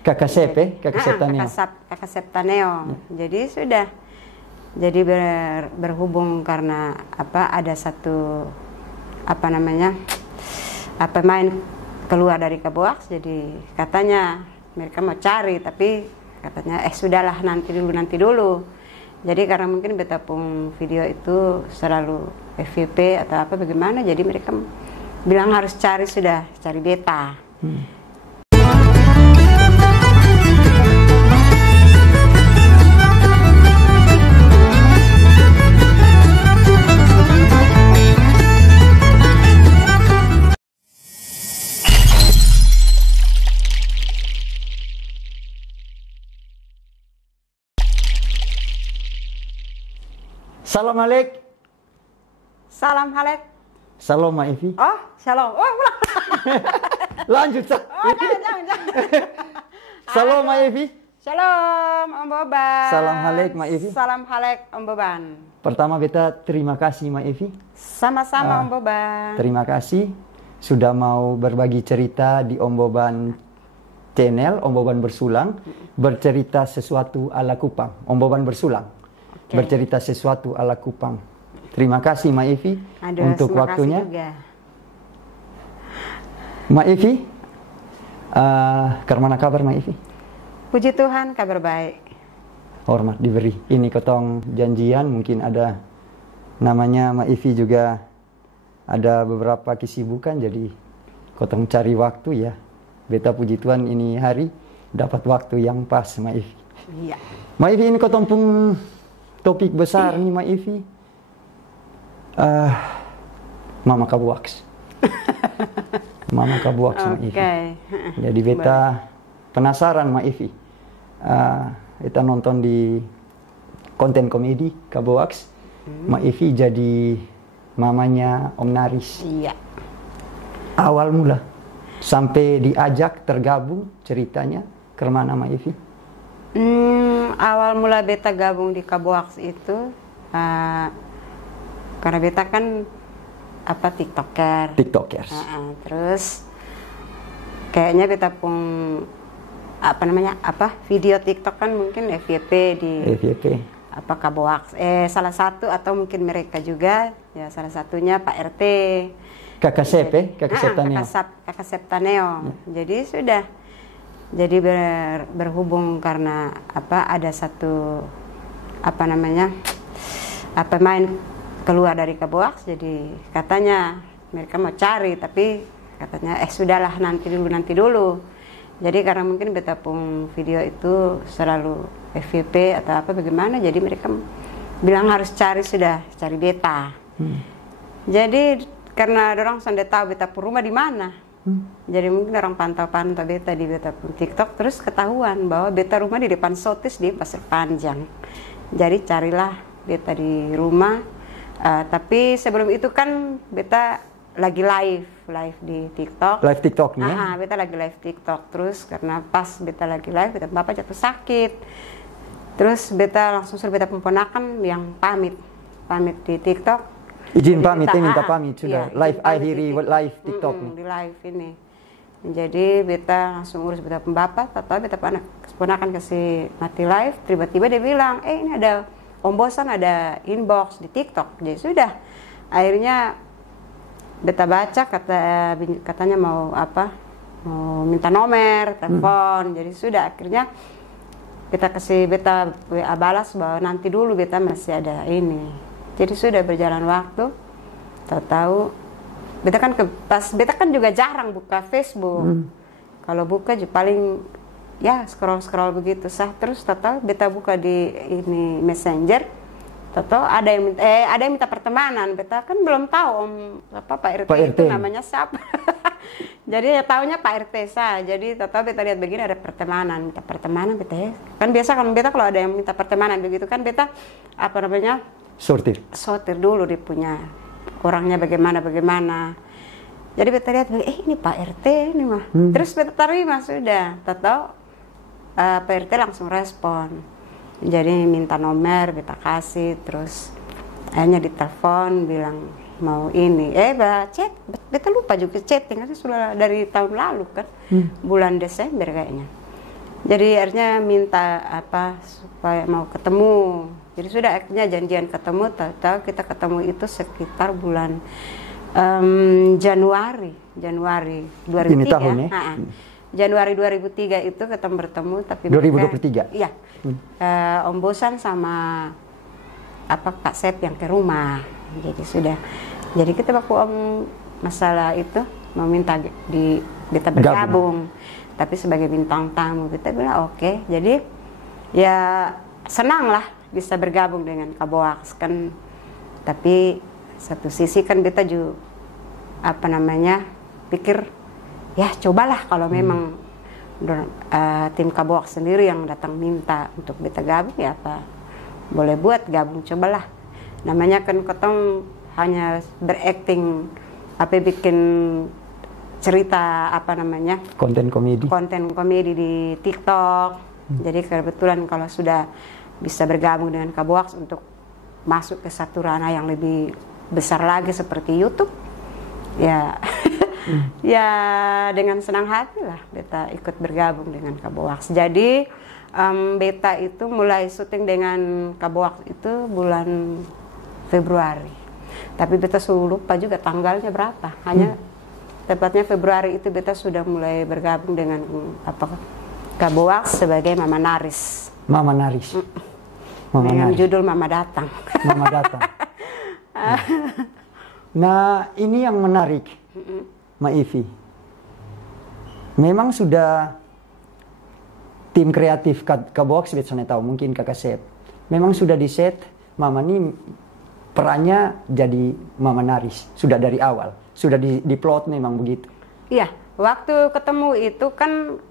Kakak Sep, Kakak Septaneo. Kakak Septaneo. Jadi sudah. Jadi berhubung karena ada satu pemain keluar dari Kaboaks, jadi katanya mereka mau cari, tapi katanya sudahlah nanti dulu. Jadi karena mungkin beta pun video itu selalu FYP atau bagaimana, jadi mereka bilang harus cari beta. Salam Halek. Salam Halek. Salam Ma Evi. Oh, shalom. Oh, pulang. Lanjut, Sa. Oh, jangan. Salam Ma Evi. Shalom, Om Boban. Salam Halek, Ma Evi. Salam Halek, Om Boban. Pertama beta terima kasih Ma Evi. Sama-sama Om Boban. Terima kasih sudah mau berbagi cerita di Om Boban channel, Om Boban Bersulang. Bercerita sesuatu ala Kupang. Om Boban Bersulang. Bercerita sesuatu ala Kupang. Terima kasih Ma Evi untuk waktunya. Ma Evi, kemana kabar Ma Evi? Puji Tuhan, kabar baik. Hormat diberi. Ini ketong janjian, mungkin ada namanya Ma Evi juga ada beberapa kesibukan, jadi ketong cari waktu ya. Beta puji Tuhan ini hari dapat waktu yang pas Ma Evi. Iya. Ma Evi, ini ketong pun topik besar nih Ma Evi. Mama Kaboaks. Mama Kaboaks Ma Evi. Jadi beta penasaran Ma Evi. Beta nonton di konten komedi Kaboaks. Ma Evi jadi mamanya Om Naris. Iya. Awal mula sampai diajak tergabung ceritanya kemana Ma Evi? Awal mula beta gabung di Kaboaks itu karena beta kan tiktokers. Terus kayaknya beta pun video TikTok kan mungkin FYP di Kaboaks. Salah satu atau mungkin mereka juga ya, salah satunya Pak RT. Kakak Sep, Kakak Septaneo. Kakak Septaneo. Jadi sudah. Jadi berhubung karena ada satu pemain keluar dari Kaboaks, jadi katanya mereka mau cari, tapi katanya sudahlah nanti dulu. Jadi karena mungkin beta pun video itu selalu FYP atau bagaimana, jadi mereka bilang harus cari beta. Jadi karena orang sudah tahu beta pun rumah di mana. Jadi mungkin orang pantau beta di beta pun TikTok, terus ketahuan bahwa beta rumah di depan Sotis di Pasir Panjang. Jadi carilah beta di rumah. Tapi sebelum itu kan beta lagi live di TikTok. Live TikTok nih ya? Beta lagi live TikTok. Terus karena pas beta lagi live, beta bapak jatuh sakit. Terus beta langsung suruh beta pemponakan yang pamit di TikTok. Izin pamit, minta pamit sudah. Live akhiri live TikTok nih. Di live ini. Jadi beta langsung urus beta pembapak, atau beta ponakan kasih mati live, tiba-tiba dia bilang, ini ada Om Bosan ada inbox di TikTok. Jadi sudah. Akhirnya beta baca katanya mau minta nomor, telepon. Jadi sudah, akhirnya beta kasih beta WA balas bahwa nanti dulu beta masih ada ini. Jadi sudah berjalan waktu, tahu-tahu beta kan juga jarang buka Facebook. Kalau buka paling ya scroll begitu sah. Terus tahu beta buka di ini Messenger, tahu ada yang minta pertemanan. Beta kan belum tahu Pak RT itu namanya siapa. Jadi ya taunya Pak RT sah. Jadi tahu beta lihat begini ada minta pertemanan beta ya. Kan biasa kalau ada yang minta pertemanan begitu kan beta sortir dulu dia punya orangnya bagaimana. Jadi beta lihat ini Pak RT ini mah. Terus beta terima sudah. Tahu Pak RT langsung respon. Jadi minta nomor beta kasih, terus akhirnya ditelepon bilang mau ini. Chat, beta lupa juga chatting, sudah dari tahun lalu kan. Bulan Desember kayaknya. Jadi akhirnya minta apa supaya mau ketemu. Jadi sudah akhirnya janjian ketemu. Tahu kita ketemu itu sekitar bulan Januari 2003. Ini tahun ya? Januari 2003 itu ketemu bertemu. Tapi 2023? Iya. Om Bosan sama apa Kak Sep yang ke rumah. Jadi sudah. Jadi kita waktu Om masalah itu mau minta kita bergabung. Tapi sebagai bintang tamu kita bilang oke. Jadi ya senang lah bisa bergabung dengan Kaboaks kan. Tapi satu sisi kan kita juga apa namanya pikir ya cobalah kalau memang tim Kaboaks sendiri yang datang minta untuk kita gabung ya apa boleh buat gabung, cobalah. Namanya kan ketong hanya berakting apa bikin cerita apa namanya konten komedi di TikTok. Jadi kebetulan kalau sudah bisa bergabung dengan Kaboaks untuk masuk ke satu ranah yang lebih besar lagi seperti YouTube ya ya dengan senang hati lah beta ikut bergabung dengan Kaboaks. Jadi beta itu mulai syuting dengan Kaboaks itu bulan Februari, tapi beta lupa juga tanggalnya berapa, hanya tepatnya Februari itu beta sudah mulai bergabung dengan Kaboaks sebagai Mama Naris. Mama Naris. Dengan judul Mama Datang. Mama Datang. Nah, ini yang menarik, Ma Ivi. Memang sudah tim kreatif Kaboaks, saya tahu mungkin Kakak Sep. Memang sudah di set Mama ini perannya jadi Mama Naris sudah dari awal. Sudah di plot memang begitu. Iya, waktu ketemu itu kan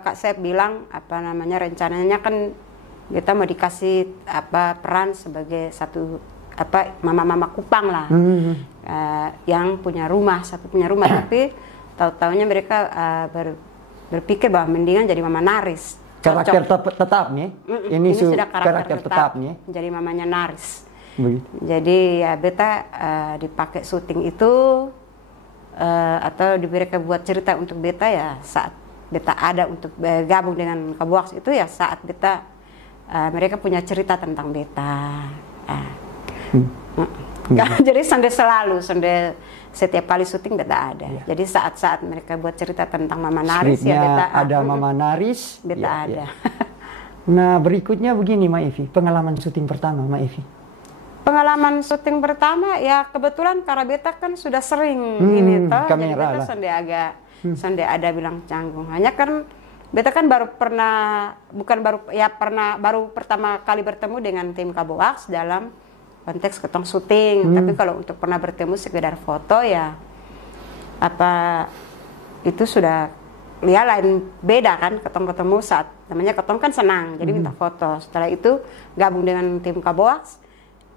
Kak Sep bilang apa namanya rencananya kan kita mau dikasih apa peran sebagai satu apa mama-mama Kupang lah, yang punya rumah tapi tahu-taunya mereka berpikir bahwa mendingan jadi Mama Naris. Karakter tetap nih. Ini sudah karakter tetap nih. Jadi mamanya Naris. Begitu. Jadi ya beta dipakai syuting itu atau diberikan buat cerita untuk beta ya saat beta ada untuk gabung dengan Kaboaks itu ya saat beta mereka punya cerita tentang beta. Jadi selalu setiap kali syuting beta ada. Ya. Jadi saat-saat mereka buat cerita tentang Mama Naris ya beta ada Mama Naris. Beta ada. Ya. Nah berikutnya begini Ma Ivi, pengalaman syuting pertama Ma Ivi. Pengalaman syuting pertama ya kebetulan karena beta kan sudah sering ini toh, jadi beta sonde ada bilang canggung. Hanya kan beta kan baru pertama kali bertemu dengan tim Kaboaks dalam konteks ketong syuting. Tapi kalau untuk pernah bertemu sekedar foto ya apa itu sudah ya lain beda kan ketong saat namanya ketong kan senang jadi minta foto. Setelah itu gabung dengan tim Kaboaks.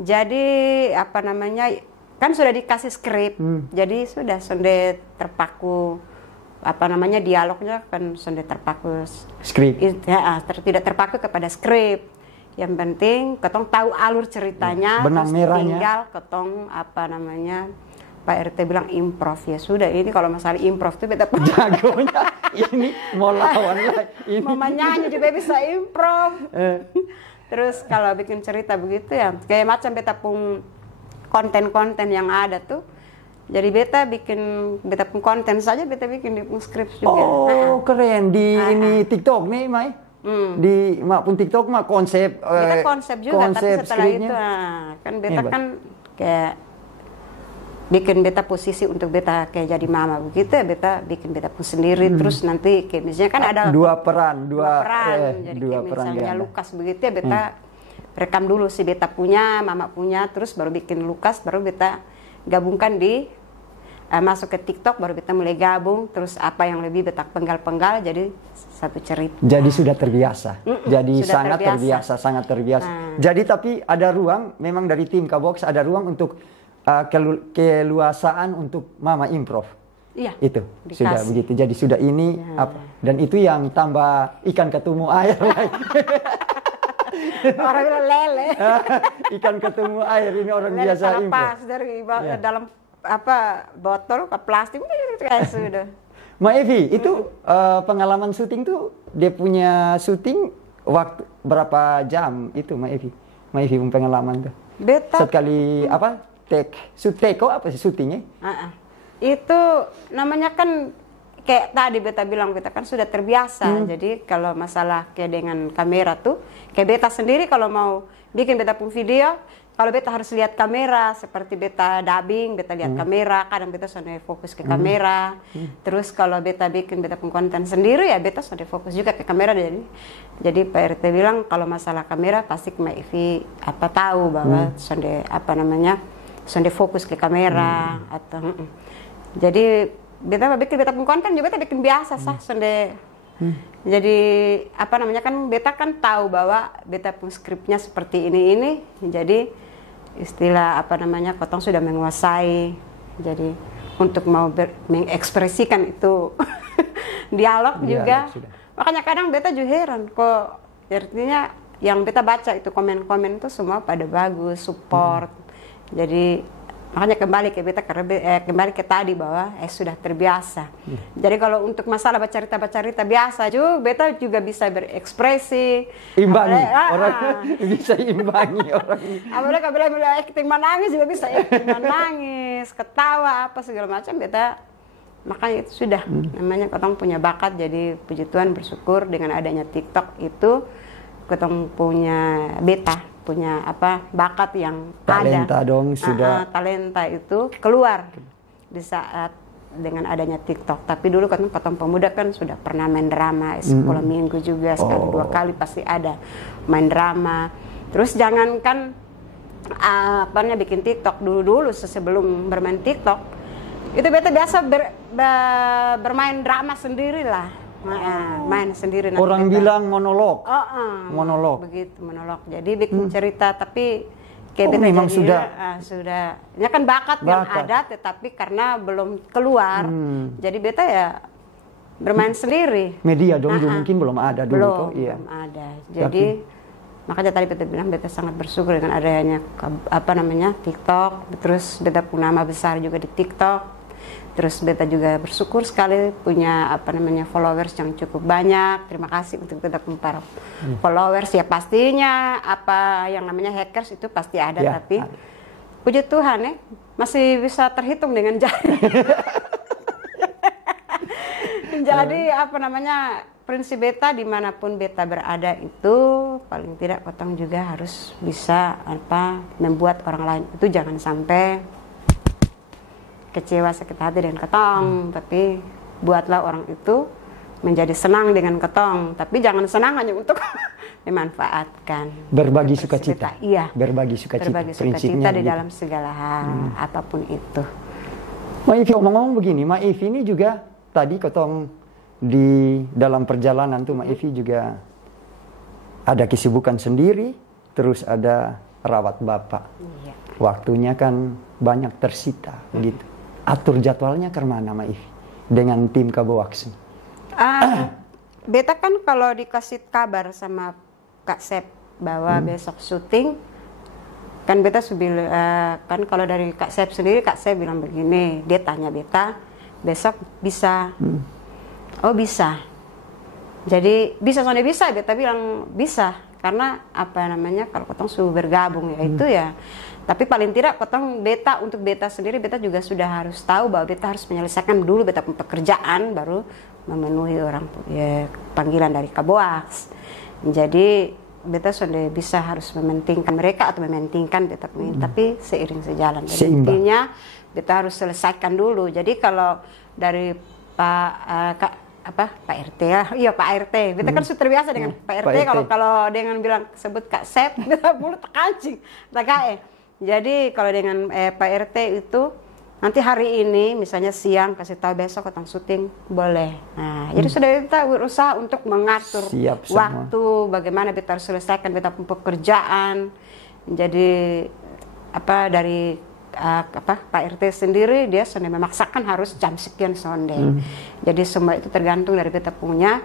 Jadi apa namanya kan sudah dikasih skrip, jadi sudah sonde terpaku apa namanya dialognya kan sonde terpaku skrip, ya, tidak terpaku kepada skrip. Yang penting ketong tahu alur ceritanya, benang merahnya. Tinggal ketong apa namanya Pak RT bilang improv ya sudah ini kalau masalah improv tuh beta jagonya ini mau lawan lah. Mama nyanyi juga bisa improv. Terus kalau bikin cerita begitu ya, kayak macam beta pun konten-konten yang ada tuh. Jadi beta pun konten saja beta bikin di skrip juga. Oh keren di ini TikTok nih Mai. Di pun TikTok mah konsep. Kita konsep juga tapi setelah skripnya. Itu kan beta kan kayak bikin beta posisi untuk beta kayak jadi mama begitu ya beta bikin beta pun sendiri terus nanti kayak misalnya kan ada dua peran jadi kayak misalnya Lukas begitu ya beta rekam dulu si beta punya mama punya terus baru bikin Lukas baru beta gabungkan di masuk ke TikTok baru beta mulai gabung terus apa yang lebih beta penggal-penggal jadi satu cerita. Jadi sudah terbiasa. Jadi sudah sangat terbiasa. Jadi tapi ada ruang memang dari tim Kaboaks ada ruang untuk keluasaan untuk Mama improv. Iya. Itu dikasih. Sudah begitu. Jadi sudah ini apa? Dan itu yang tambah ikan ketemu air lagi. Orang bilang lele. Ikan ketemu air ini orang lele biasa improv. Pas dari dalam apa botol ke plastik kayak sudah. Ma Evi, itu pengalaman syuting tuh dia punya syuting waktu berapa jam itu Ma Evi? Ma Evi punya pengalaman tuh. Beta Sekali apa? Teko apa sih syutingnya? itu namanya kan kayak tadi beta bilang, beta kan sudah terbiasa. Jadi kalau masalah kayak dengan kamera tuh, kayak beta sendiri kalau mau bikin beta pun video, kalau beta harus lihat kamera, seperti beta dubbing, beta lihat kamera, kadang beta sudah fokus ke kamera. Terus kalau beta bikin beta pun konten sendiri ya beta sudah fokus juga ke kamera. Jadi Pak RT bilang kalau masalah kamera pasti Ma Evi apa tahu bahwa sudah apa namanya, sudah fokus ke kamera atau jadi beta pun konten juga beta bikin biasa sah sudah. Jadi apa namanya kan beta kan tahu bahwa beta pun skripnya seperti ini. Jadi istilah apa namanya kotong sudah menguasai. Jadi untuk mau mengekspresikan itu dialog juga. Makanya kadang beta juga heran kok, artinya yang beta baca itu komen-komen itu semua pada bagus, support. Jadi makanya kembali ke beta kembali ke tadi bahwa sudah terbiasa. Jadi kalau untuk masalah baca-cerita biasa juga beta juga bisa berekspresi. Imbangi orang bisa imbangi orang. Apalagi kalau bilang acting menangis juga bisa acting menangis, ketawa apa segala macam beta. Makanya itu sudah namanya kotong punya bakat. Jadi puji Tuhan bersyukur dengan adanya TikTok itu kotong punya punya apa bakat yang talenta ada. Dong sudah Talenta itu keluar di saat dengan adanya TikTok. Tapi dulu kan Kotong Pemuda kan sudah pernah main drama 10 minggu juga, sekali 2 kali pasti ada main drama. Terus jangankan bikin TikTok dulu sebelum bermain TikTok itu beta biasa bermain drama sendiri lah. Main sendiri. Orang bilang monolog. Monolog. Begitu monolog. Jadi bikin cerita tapi kayak beta memang sudah. Ini kan bakat yang ada tetapi karena belum keluar. Jadi beta ya bermain sendiri. Media dong mungkin belum ada dulu iya. Belum ada. Jadi makanya tadi beta bilang beta sangat bersyukur dengan adanya apa namanya TikTok. Terus beta punya nama besar juga di TikTok. Terus beta juga bersyukur sekali punya apa namanya followers yang cukup banyak. Terima kasih untuk beta para followers. Ya pastinya apa yang namanya hackers itu pasti ada ya, tapi puji Tuhan ya masih bisa terhitung dengan jari. Jadi apa namanya prinsip beta dimanapun beta berada itu paling tidak kotong juga harus bisa apa membuat orang lain itu jangan sampai kecewa sakit hati dengan ketong, tapi buatlah orang itu menjadi senang dengan ketong, tapi jangan senang hanya untuk memanfaatkan. Berbagi sukacita. Iya. Berbagi sukacita. Berbagi sukacita di dalam segala hal, apapun itu. Ma Evi ngomong begini, Ma Evi ini juga tadi ketong di dalam perjalanan tuh Ma Evi juga ada kesibukan sendiri, terus ada rawat bapak. Iya. Waktunya kan banyak tersita, gitu. Atur jadwalnya ke mana Ma Evi dengan tim Kabowaks? Beta kan kalau dikasih kabar sama Kak Sep bahwa besok syuting, kan beta kan kalau dari Kak Sep sendiri, Kak Sep bilang begini, dia tanya beta besok bisa, oh bisa, jadi bisa soalnya bisa, beta bilang bisa karena apa namanya kalau kotong sudah bergabung ya itu ya. Tapi paling tidak kotong beta untuk beta sendiri beta juga sudah harus tahu bahwa beta harus menyelesaikan dulu beta pekerjaan baru memenuhi orang ya, panggilan dari Kabowaks. Jadi beta sudah bisa harus mementingkan mereka atau mementingkan beta punya, tapi seiring sejalan. Jadi intinya beta harus selesaikan dulu. Jadi kalau dari Pak RT ya, iya Pak RT. Beta kan sudah terbiasa dengan Pak RT. Kalau dengan bilang sebut Kak Sep, beta mulut kancing, tak Jadi kalau dengan Pak RT itu nanti hari ini misalnya siang kasih tahu besok ketang syuting boleh. Nah, jadi sudah kita berusaha untuk mengatur waktu bagaimana kita harus selesaikan kita pekerjaan. Jadi apa dari Pak RT sendiri dia sudah memaksakan harus jam sekian sonde. Jadi semua itu tergantung dari kita punya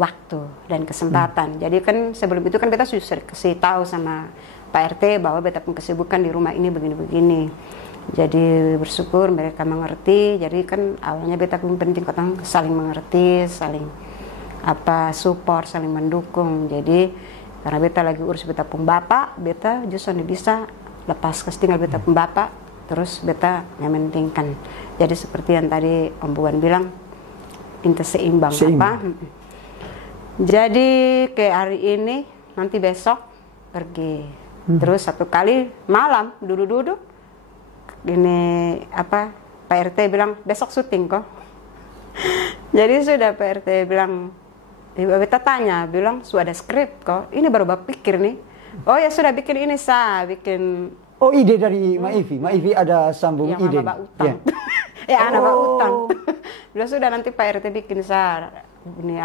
waktu dan kesempatan. Jadi kan sebelum itu kan kita sudah kasih tahu sama Pak RT bahwa beta pun kesibukan di rumah ini begini-begini. Jadi bersyukur mereka mengerti. Jadi kan awalnya beta pun penting katong saling mengerti, saling support, saling mendukung. Jadi karena beta lagi urus beta pun bapak, beta justru bisa lepas tinggal beta pun bapak, terus beta mementingkan. Jadi seperti yang tadi Om Buan bilang, pintu seimbang. Apa? Jadi kayak hari ini, nanti besok pergi. Terus satu kali malam duduk-duduk, ini Pak RT bilang besok syuting kok. Jadi sudah Pak RT bilang, beta tanya, bilang sudah ada skrip kok. Ini baru bapak pikir nih. Oh ya sudah bikin ini bikin. Oh ide dari Ma Ivi ada sambung yang ide. Bapak Utang. Ya anak Bapak Utang. Bilang sudah nanti Pak RT bikin ini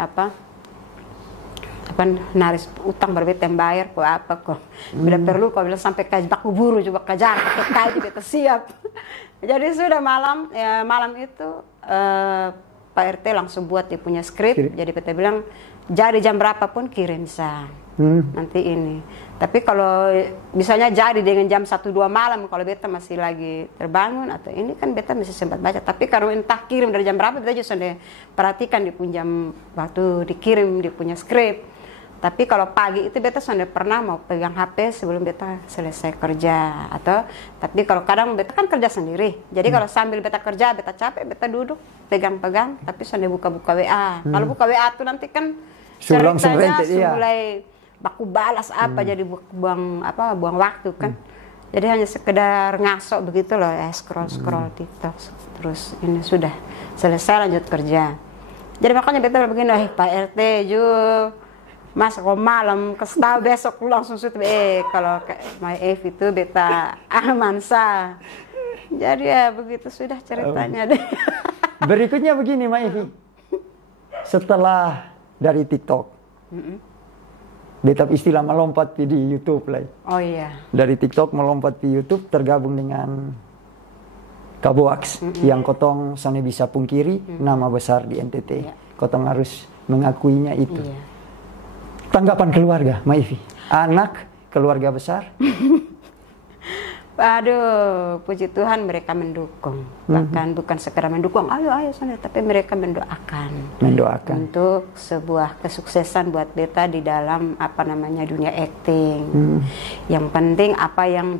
naris utang berbeda yang bayar kok kok. Bila perlu kok bilang sampai baku buru coba kejar pakai kaji beta siap. Jadi sudah malam itu Pak RT langsung buat dia punya skrip. Jadi beta bilang jadi jam berapapun kirim nanti ini. Tapi kalau misalnya jadi dengan jam 1-2 malam kalau beta masih lagi terbangun atau ini kan beta masih sempat baca. Tapi kalau entah kirim dari jam berapa beta juga sudah perhatikan di punya jam waktu dikirim di punya skrip. Tapi kalau pagi itu beta sudah pernah mau pegang HP sebelum beta selesai kerja tapi kalau kadang beta kan kerja sendiri. Jadi kalau sambil beta kerja, beta capek, beta duduk pegang-pegang tapi sudah buka-buka WA. Kalau buka WA tuh nanti kan ceritanya mulai baku balas jadi buang waktu kan. Jadi hanya sekedar ngasok begitu loh scroll TikTok terus ini sudah selesai lanjut kerja. Jadi makanya beta begini, Pak RT Mas kok malam kestal besok langsung syuting kalau My Evi itu beta amansa. Jadi ya begitu sudah ceritanya deh. Berikutnya begini Ma Evi. Setelah dari TikTok. Beta istilah melompat di YouTube lah. Oh iya. Dari TikTok melompat di YouTube tergabung dengan Kaboaks yang kotong sana bisa pungkiri nama besar di NTT. Kotong harus mengakuinya itu. Iya. Tanggapan keluarga, Ma Ivi? Anak, keluarga besar? Aduh, puji Tuhan mereka mendukung. Bahkan bukan sekedar mendukung, ayo sana, tapi mereka mendoakan. Untuk sebuah kesuksesan buat beta di dalam dunia acting. Yang penting apa yang